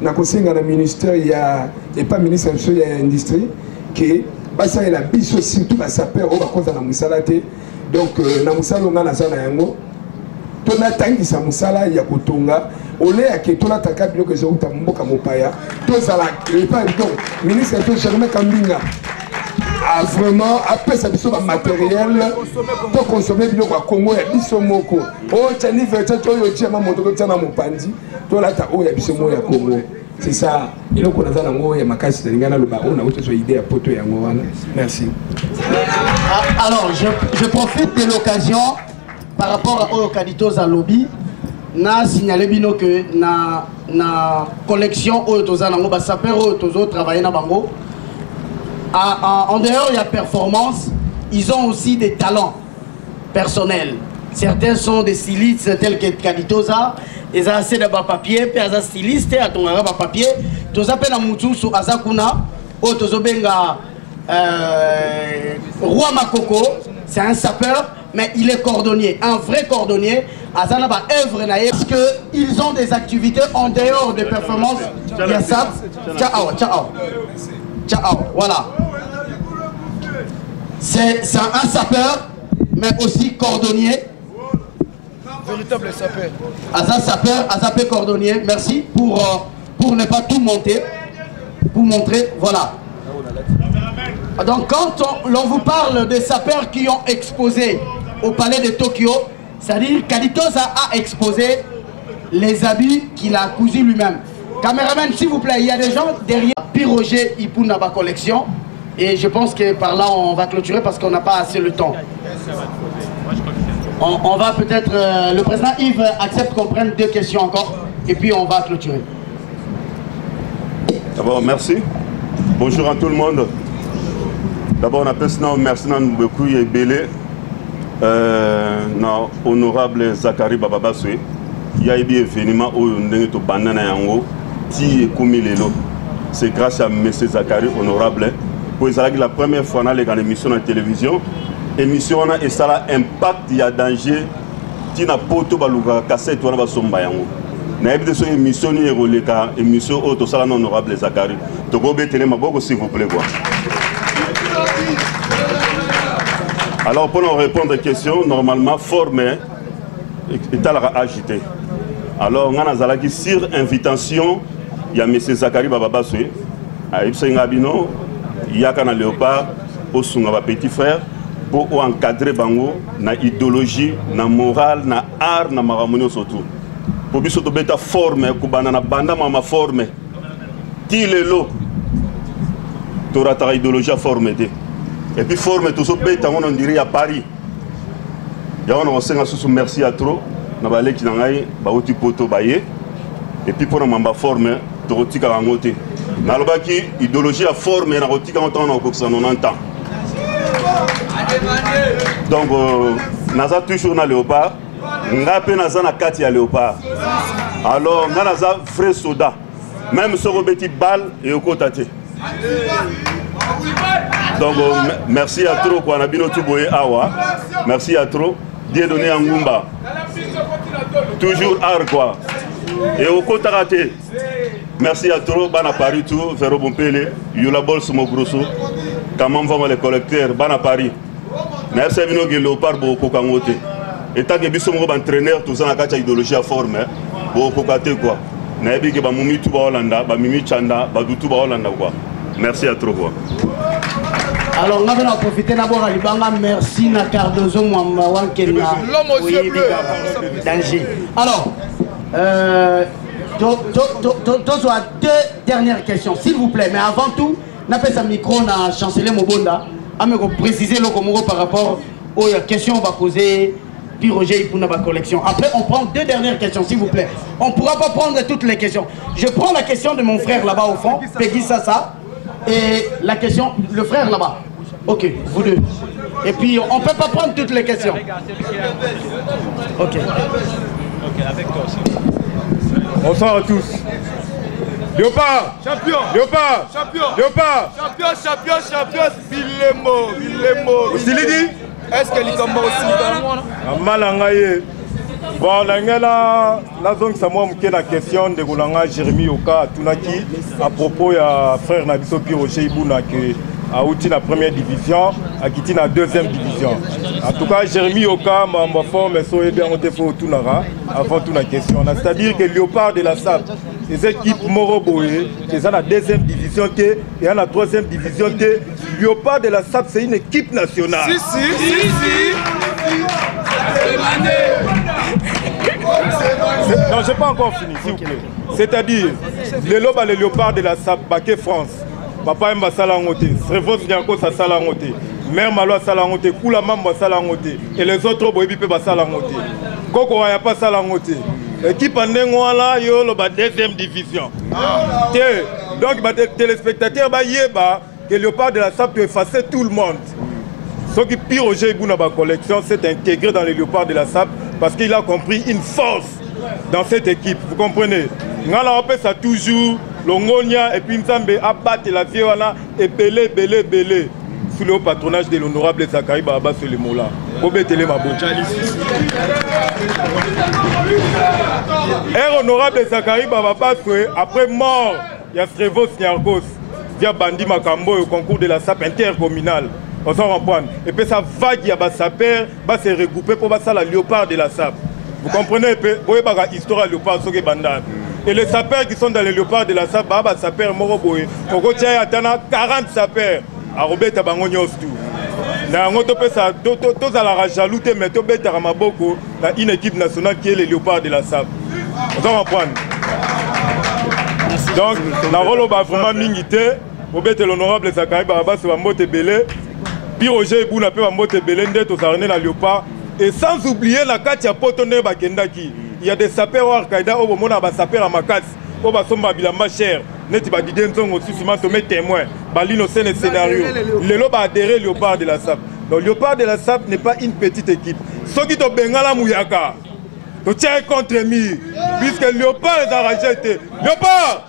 na kosenga na ministère ya et pas ministre biso ya industrie ke basalela biso surtout basaper oyo bakonza na mosala te donc na mosala onga naza na yango tonatangisa mosala ya kotonga ole ya ke tolataka biloko ezouta mboka mopaya tozala donc ministre to Germain Kambinga a vraiment apesa biso bamatériel to consommer biloko ya Congo ya biso moko oyo tani vertu oyo tiama moto totiana mopandi tolata oyo ya biso mo ya Congo. C'est ça. Et donc on a un makasi de l'ingana loba on a autre idée à poto ya ngwana. Merci. Alors je profite de l'occasion par rapport à Kaditoza lobby na signaler bino que na collection oyo toza nango ba saper oyo tozo travailler na bango en dehors il y a performance, ils ont aussi des talents personnels. Certains sont des stylistes tels que Kaditoza. Ils ont assez de papier, puis ils ont styliste, ils ont papier. Ils ont appelé Moutoussou Azakuna, Otozobenga Roi Makoko, c'est un sapeur, mais il est cordonnier, un vrai cordonnier. Azana va œuvre parce qu'ils ont des activités en dehors des performances. Il y a ça. Ciao, voilà. C'est un sapeur, mais aussi cordonnier. Véritable sapeur. Aza sapeur, Azapé cordonnier, merci pour ne pas tout monter, pour montrer, voilà. Donc quand l'on vous parle des sapeurs qui ont exposé au palais de Tokyo, c'est-à-dire Kaditoza a exposé les habits qu'il a cousus lui-même. Caméraman, s'il vous plaît, il y a des gens derrière. Roger Ibuna ba collection, et je pense que par là on va clôturer parce qu'on n'a pas assez le temps. On va peut-être... le président Yves accepte qu'on prenne 2 questions encore et puis on va clôturer. D'abord, merci. Bonjour à tout le monde. D'abord, on appelle ça merci beaucoup et belé. Honorable Zakari Bababaswe. Il y a eu un événement où on a banana yango ti kumilelo. C'est grâce à M. Zakari honorable pour la première fois dans les émissions de télévision. Émission on a et ça a impact il y a danger. Ti na poto baluka cassette on va somba yango. Na ebide so émission ni releka émission auto sala honorable Zakari. Donc on betele maboko s'il vous plaît quoi. Alors pour nous répondre aux questions, normalement formé est agité. Alors on a sur invitation, il y a M. Zakari Bababaswe, à Ibsengabino, il y a un léopard, au Sunga petit frère, pour encadrer Bango, na idéologie, na morale, na art, na maramonio surtout. Pour que soto beta forme, kubana na banda mama forme, ti lelo, t'auras ta idéologie à former. Et puis forme tout ça beta on dirait à Paris. Ya on a sous merci à trop. Na balé qui nangai ba oti poto baye. Et puis pour mamba forme to rotika rangote. Na lobaki idéologie à forme na rotika on temps ko ça 90 ans. Donc naza toujours na léopard. Ngape naza na kati ya léopard. Alors naza vrai soda. Même ce robeti balle et au côté. Donc merci à trop quoi Nabino Tuboye Awa. Merci à trop. Dieu donné à Ngumba. Toujours art quoi. Et au Kotarate. Merci à trop. Bana Paris tout. Véro Bompele. Yola Bol Sumo Grosso. Comment vont les collecteurs. Bana Paris. Merci à Vino Léopard Boko Kangote. Et tant que Bissom entraîneur tout ça na kacha idéologie à forme. Boko Kate quoi. Naebi ke ba Mumi Tuba Hollanda. Ba Mimi Chanda. Ba Dutuba Hollanda quoi. Merci à trop quoi. Alors, on va profiter d'abord à Libanga. Merci na Cardozo Mouamawan Kenya. Danger. Alors, deux dernières questions, s'il vous plaît. Mais avant tout, on appelle ça micro na chancelier Mobonda. On va préciser le Komoro par rapport aux questions qu'on va poser. Puis Roger pour notre collection. Après, on prend deux dernières questions, s'il vous plaît. On ne pourra pas prendre toutes les questions. Je prends la question de mon frère là-bas au fond, Peggy Sassa. Et la question, le frère là-bas. Ok, vous deux. Et puis, on ne peut pas prendre toutes les questions. Ok. Ok, avec toi aussi. Bonsoir à tous. Léopard. Champion. Léopard. Champion. Léopard. Champion. Bilemo. Silidi. Est-ce que l'Ikomba aussi Malangaye. Bon, la zone Samoa Mouké la question de Goulanga Jérémy Oka Tunaki à propos ya frère Nabiso Piroché Ibouna que a outi la première division, a quitté la deuxième division. En tout cas, Jérémy Oka m'a formé sur les bien au Tunara avant toute la question. C'est-à-dire que Léopard de la SAP, les équipes Moroboé, c'est la deuxième division et la troisième division. Léopard de la SAP, c'est une équipe nationale. Si. Non, je n'ai pas encore fini, s'il vous plaît. C'est-à-dire, les léopards de la SAP, Baké France, Papa Mba Salangote, Srevos Nyanko Salangote, Mère Maloa Salangote, Koula Mamba Salangote, et les autres Boebipe Salangote. Koko Waya pas Salangote. L'équipe en Nengoala, yo, la deuxième division. Donc, les téléspectateurs, que le léopard de la SAP peut effacer tout le monde. Ce qui pire au Jébouna collection, c'est intégré dans les léopards de la SAP parce qu'il a compris une force dans cette équipe. Vous comprenez? On a ça toujours, l'Ongonia et puis Nzambe a battu la Fiona et belé. Sous le haut patronage de l'honorable Zakari Baba sur les mots-là. Obétele Mabo. Et honorable Zakari Baba après mort, il y a Srevos Nyargos via Bandi Makambo au concours de la SAP intercommunale. On s'en rend. Et puis ça vague, il y a sa père, va se regrouper pour ça la léopard de la SAP. Vous comprenez? Vous voyez la histoire de léopard sur les bandanes. Et les sapeurs qui sont dans les léopards de la SAP, bah sapeurs Moroboé. Au quotidien, il y a 40 sapeurs à Robert Tabangonios tout. Na ngoto pesa tous à la jaloute mais to beta Ramaboko dans une équipe nationale qui est les léopards de la SAP. On s'en rend. Donc, la rôle va vraiment mingité. Robert l'honorable Zakari Baba se va monter belé. Puis Roger Ibouna peut monter belé ndé aux arènes à léopard. Et sans oublier la Katia Potone Bakendaki. Il y a des sapeurs au Al-Qaïda au moment où sapeurs à Makas, au Basomba Bilamba cher. neti ba Didier Nzongo susuma tomé témoin balino scène scénario lelo ba adhéré Léopard de la SAP. Donc Léopard de la SAP n'est pas une petite équipe. Ceux qui to bengala mouyaka to tient contre mur puisque Léopard est arrangé. Léopard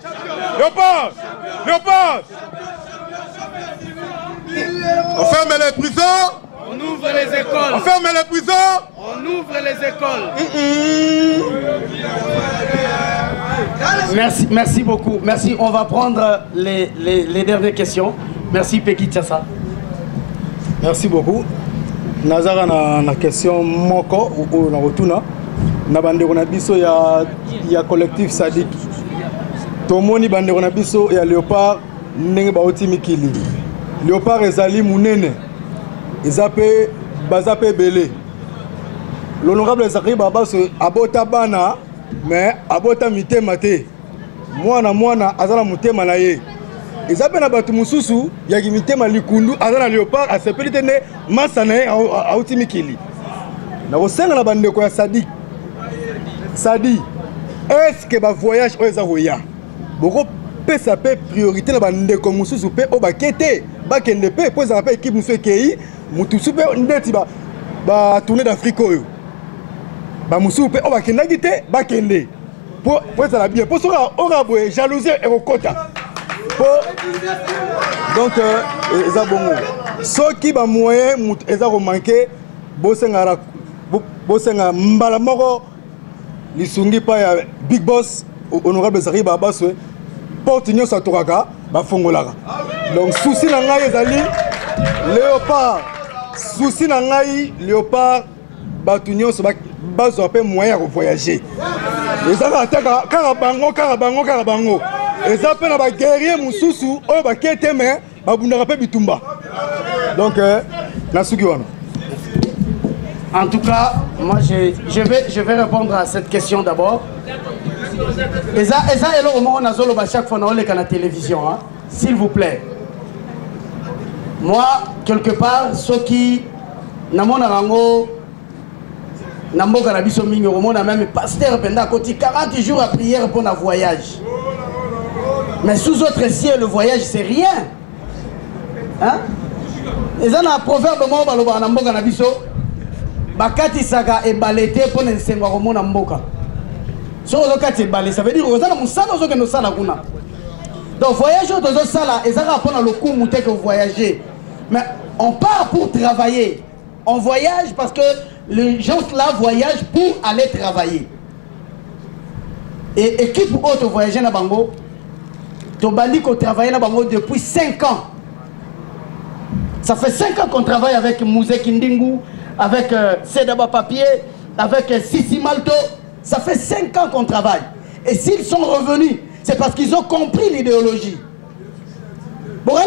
on ferme les prisons, on ouvre les écoles. On ferme les prisons, on ouvre les écoles. Merci beaucoup. Merci. On va prendre les dernières questions. Merci Peki Tchassa. Merci beaucoup. Nazara na question moko ou na rotuna. Na bande na biso ya collectif Sadik. Tomoni bande na biso ya Léopard ndenge baoti mikili. Léopard ezali munene. Ezape bazape belé. L'honorable Zakari Baba se abota bana mais abota mitema te. Mwana azala mutema na ye. Ezape na batu mususu ya mitema likundu azala Léopard asepeli tene masana ye auti mikili. Na kosenga na bandeko ya Sadik. Sadi, est-ce que ba voyage oza roya? Boko pesa pe priorité na bandeko mususu pe o bakete bakende pe po za pe équipe musu kei mutusu pe ndeti ba tourner d'Afrique oyo. Ba musu pe o bakenda gite bakende. Po za la bien. Po sera ora boye jalousie et okota. Po donc eza bongo. Soki ba moyen mut eza ko manquer bosenga mbala moko lisungi pa ya Big Boss honorable Zakari Baba Swe porte nyonso atokaka bafongolaka. Donc souci na ngai ezali Léopard. Souci na ngai Léopard batu nyonso bazwa pe moyen de voyager. Ezaka ataka kaka bango. Eza pe na ba guerrier mususu oyo bakete me babundaka pe bitumba. Donc nasuki wana. En tout cas, moi je vais répondre à cette question d'abord. Eza elo au moment nazolo ba chaque fois na ole kana télévision hein, s'il vous plaît. Moi quelque part ceux qui namona rango namboka na biso mingi au monde même pasteur pendant côté 40 jours à prière pour un voyage. Mais sous autre ciel le voyage c'est rien. Hein? Eza na proverbe mo baloba na mboka na biso bakati saka ebalete pour nsengo komona mboka. So lokati ebalé ça veut dire ozana musala ozo kendo sala kuna. Donc voyage ozo sala ezaka pour na lokumu te que voyager. Mais on part pour travailler. On voyage parce que les gens là voyagent pour aller travailler. Et équipe autre voyager na bango to bandi ko travailler na bango depuis 5 ans. Ça fait 5 ans qu'on travaille avec Mouzé Kindingu, avec Sedaba Papier, avec Sissi Malto. Ça fait 5 ans qu'on travaille. Et s'ils sont revenus, c'est parce qu'ils ont compris l'idéologie. Moi,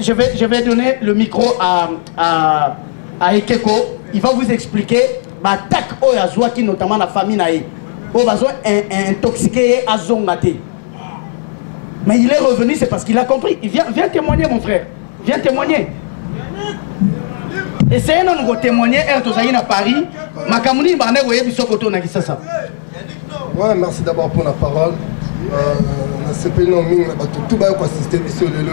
je vais donner le micro à Ekeko. Il va vous expliquer l'attaque qui notamment la famille naïe. On va intoxiquer à Zongate. Mais il est revenu, c'est parce qu'il a compris. Il viens témoigner, mon frère. Viens témoigner. Essayez de nous témoigner. À Paris. Ouais, merci d'abord pour la parole. C'est non tout va assister sur le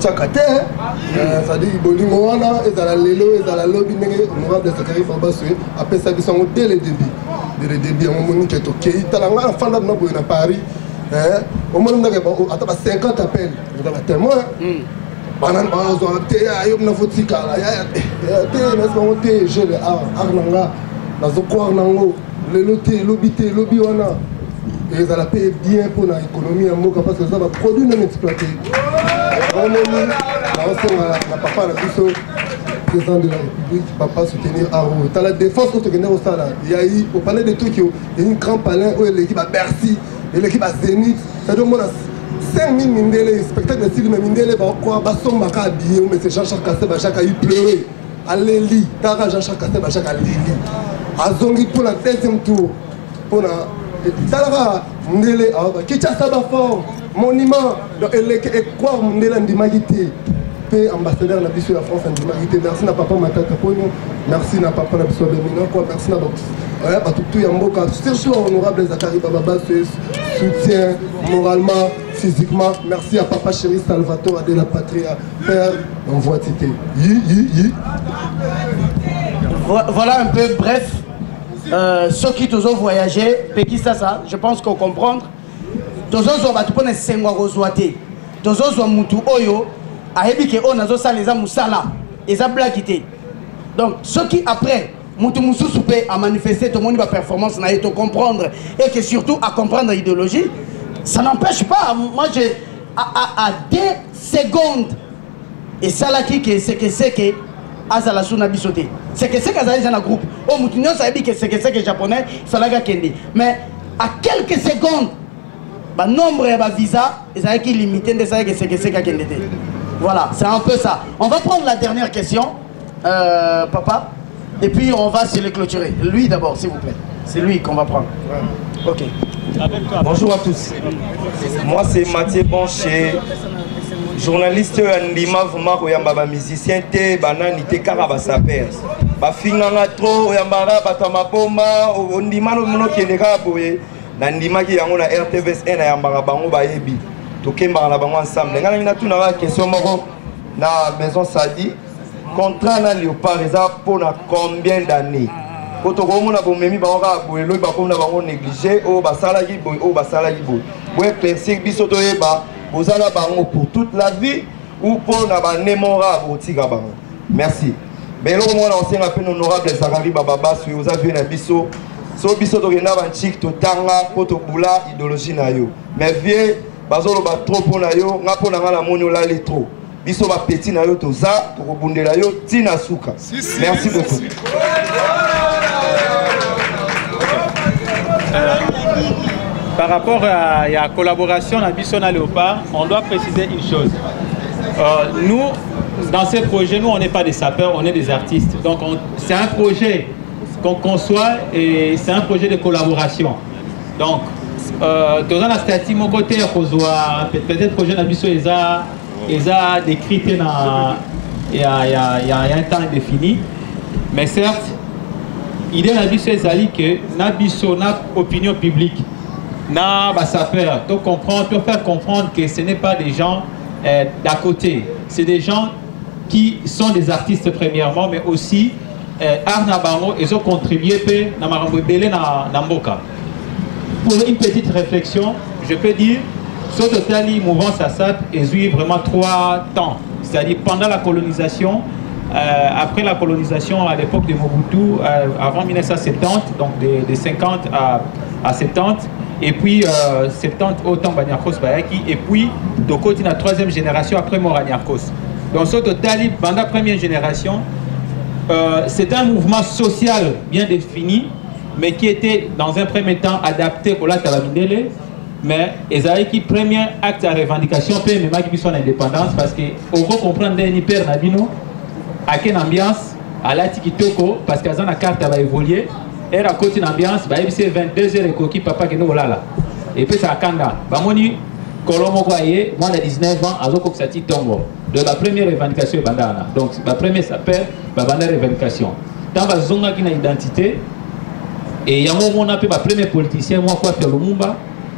Tchakate, ça dit Bolingo wana, et dans la lelo, et dans la lobby, honorable Zakari Baba Swe, après ça, ils sont dès le début. Dès le début, on m'a dit que tu es talanga, enfant d'abord à Paris. Au moment où on a 50 appels, on a témoin. Banan bazo, te ayom na fotika la, te n'est-ce pas je le arnanga, na zoko arnango, lobby wana. Et ça la paye bien pour l'économie en Moka parce que ça va produire non exploité. On papa la président de la République, papa soutenir Aro. Dans la défense contre le Sénat, il y a eu au palais de Tokyo, il y a une grande palais où l'équipe à Bercy et l'équipe à Zénith. Ça donne 5 000 Mindele, spectacle de style Mindele, Basson Maka habillé, mais c'est Jean-Charles Kassé Bachak a eu pleuré. À Léli, Tara Jean-Charles Kassé Bachak à Léli. À Zongi pour la 2e tour. Pour la Talara, Mndele, Kichasa Bafort, monument, et quoi Mndele Ndimagité. P ambassadeur na biso ya France Andimalité. Merci na papa Matata Ponyo, merci na papa na biso Bemina quoi, merci na tout ya mboka, surtout honorable Zakari Bababa, soutien moralement, physiquement. Merci à papa chéri Salvatore de la Patria, père en voix tité. Voilà un peu bref ceux qui ont voyagé, ça, je pense qu'on comprend. Tous ceux qui ont donc ceux qui après a manifesté tout le monde va performance na to comprendre et que surtout à comprendre l'idéologie, ça n'empêche pas. Moi j'ai à 2 secondes et ça là qui c'est que azala suna bisoté c'est que azali dans groupe oh mutunyo ça dit que c'est que japonais salaga kende mais à quelques secondes ba nombre de visa ezali qui limité de ça que c'est kende. Voilà, c'est un peu ça. On va prendre la dernière question papa et puis on va se les clôturer. Lui d'abord s'il vous plaît. C'est lui qu'on va prendre. OK. Bonjour à tous. Moi c'est Mathieu Bonché, journaliste Ndima vraiment koyamba musicien te banani te kaka saper. Ba finganga trop oyambara batama bomba Ndima no mono kendeka boye na Ndima ki yango na RTVS na yambara bango bayebi. Tokemba na bango ensemble. Ngana ngina tuna la question moko na maison Sadi. Contrat na Léopard eza pour combien d'années? Quand on a bomemi bango ka boyelo ba ko na bango négligé o basala ki boy o basala ki boy. Ouais penser biso to yeba bozala bango pour toute la vie ou pour na ba nemora botika bango. Merci. Mais là moi on s'est appelé honorable Zakari Bababa sur vous avez na biso. So biso to gena ban chik to tanga poto bula idéologie na yo. Mais vieux bazolo ba trop pour na yo ngapo na ngala monyo la li trop. Biso ba petit na yo to za to kobundela yo tina suka. Merci beaucoup. Par rapport à la collaboration avec Bissona Léopard, on doit préciser une chose. Nous, dans ces projets, nous, on n'est pas des sapeurs, on est des artistes. Donc, c'est un projet qu'on conçoit et c'est un projet de collaboration. Donc, dans la statique, mon côté, peut-être projet d'Abisso, ils ont décrit il y a un temps indéfini. Mais certes, l'idée d'Abisso est que Nabisso, notre opinion publique, n'a pas sa peur. Donc peut faire comprendre que ce n'est pas des gens d'à côté. C'est des gens qui sont des artistes premièrement, mais aussi Arnabango, ils ont contribué à Mboka. Pour une petite réflexion, je peux dire, ce total mouvement Sassat est eu vraiment 3 temps. C'est-à-dire pendant la colonisation, après la colonisation à l'époque de Mobutu, avant 1970, donc de 50 à 70, et puis 70 autant Banyarkos Bayaki, et puis Dokoti la 3e génération après Moranyarkos. Donc ce total, pendant la première génération, c'est un mouvement social bien défini, mais qui était dans un premier temps adapté pour la Talamindele, mais Ezaïki, premier acte à revendication, puis même qui son indépendance, parce que on va comprendre d'un hyper nabino, à quelle ambiance, à la Tikitoko, parce qu'à la carte va évoluer. Et à côté d'ambiance, c'est 22h et coquille papa qui nous là. Et puis ça a kanda. Bamoni, Kolomo Kwaye, moi de 19 ans, à Zoko Ksati Tongo. De la première revendication bandana. Donc la première s'appelle la bandana revendication. Dans la zone qui a une identité, et il y a un moment où on appelle ma première politicien, moi quoi faire le Mumba,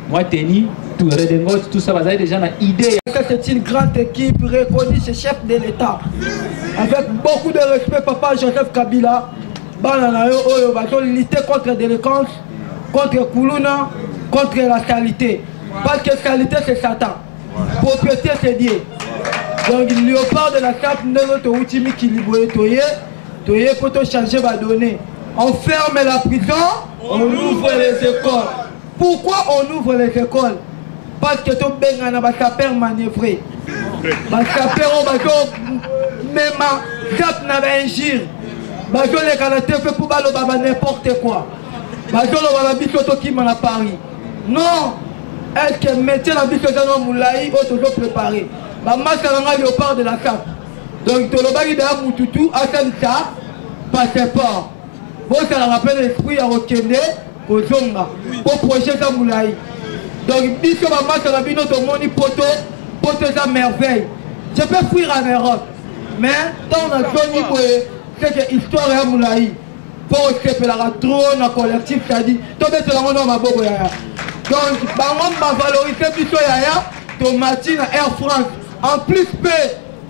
moi Teni, tout Redengot, tout ça, vous avez déjà une idée. C'est une grande équipe reconnue, c'est chef de l'État. Avec beaucoup de respect, papa Joseph Kabila. Lutter contre la délinquance, contre Koulouna, contre la qualité. Parce que qualité c'est Satan, propriété c'est Dieu. Donc le léopard de la carte, nous outil qui libère toye pour changer va donner. On ferme la prison, on ouvre les écoles. Pourquoi on ouvre les écoles? Parce que tout le monde va faire manœuvrer. Parce que on va même cap n'a pas ingir. Bajo les caractères fait pour n'importe quoi. Bajo le bisoto qui m'a Paris. Non, est-ce que mettez la bisoto dans Moulaï ou toujours préparé? Ma masse à léopard de la cape. Donc tout le bagi de Moutoutou, Asensa, passeport. Bon, ça rappelle l'esprit à Okende, au Zonga, pour projet de Moulaï. Donc, biso ma masse à la bino de moni poto, poto sa merveille. Je peux fuir en Europe. Mais tant on a Johnny Boé, c'est que l'histoire est moulaï. Pour que la trône collectif, c'est-à-dire, tout le monde a ma bobo yaya. Donc, on va valoriser plutôt yaya, Tomatine Air France. En plus,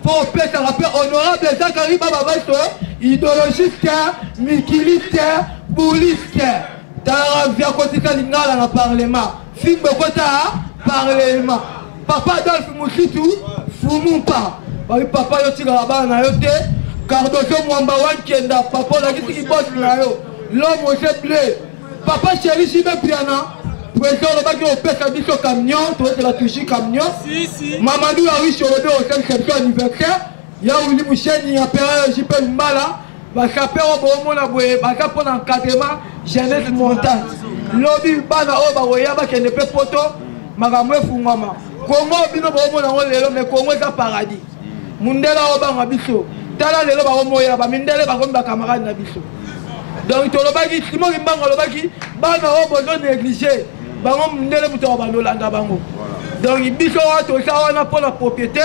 pour ça rappelle honorable Zakari Baba, idéologiste, mikiliste, bouliste. Dans la vie à côté de l'Ingal dans le Parlement. Film de côté Parlement. Papa Adolphe Moussitou, Fumumpa. Papa Yoti Garaba na yote. Cardozo Mwambawan Kenda. Papa Lagisi qui bosse na yo. L'homme au jet bleu. Papa Chéri Chime Piana. Président le bac au pêche à biso camion. Tu vois, c'est la touche camion. Mamadou Ari Chorodo au 5e anniversaire. Ya Willy Mouchen, il y a Père J.P. Mbala. Bakape au bon na boye. Bakape pour l'encadrement. Jeunesse montante. Lobby bana oba woyaba qui ne peut poto. Magamwe fungama. Congo bino bomo na lelo mais Congo est paradis. Mundela oba ngabiso. Tala lelo ba bomo ya ba mindele ba komba camarade na biso. Donc to lobaki simo kimbango lobaki bana obo do négliger. Bango mundele muto ba lolanda bango. Donc biso to ça on a pour la propriété.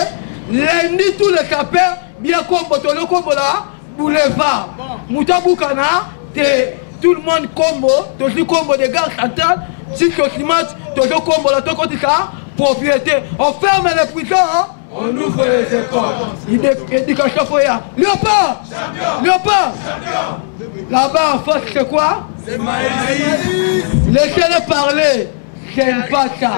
Lundi tous les sapeurs bien combo to le combo là boulevard. Mutabukana te tout le monde combo, tout le combo des gares centrales, si tu climat, tout le combo là, tout le ça, propriété. On ferme les prisons, hein? On ouvre les écoles. Éducation foyer. Léopard! Léopard! Là-bas en face, c'est quoi? C'est Maïs. Laissez-le parler. J'aime pas ça.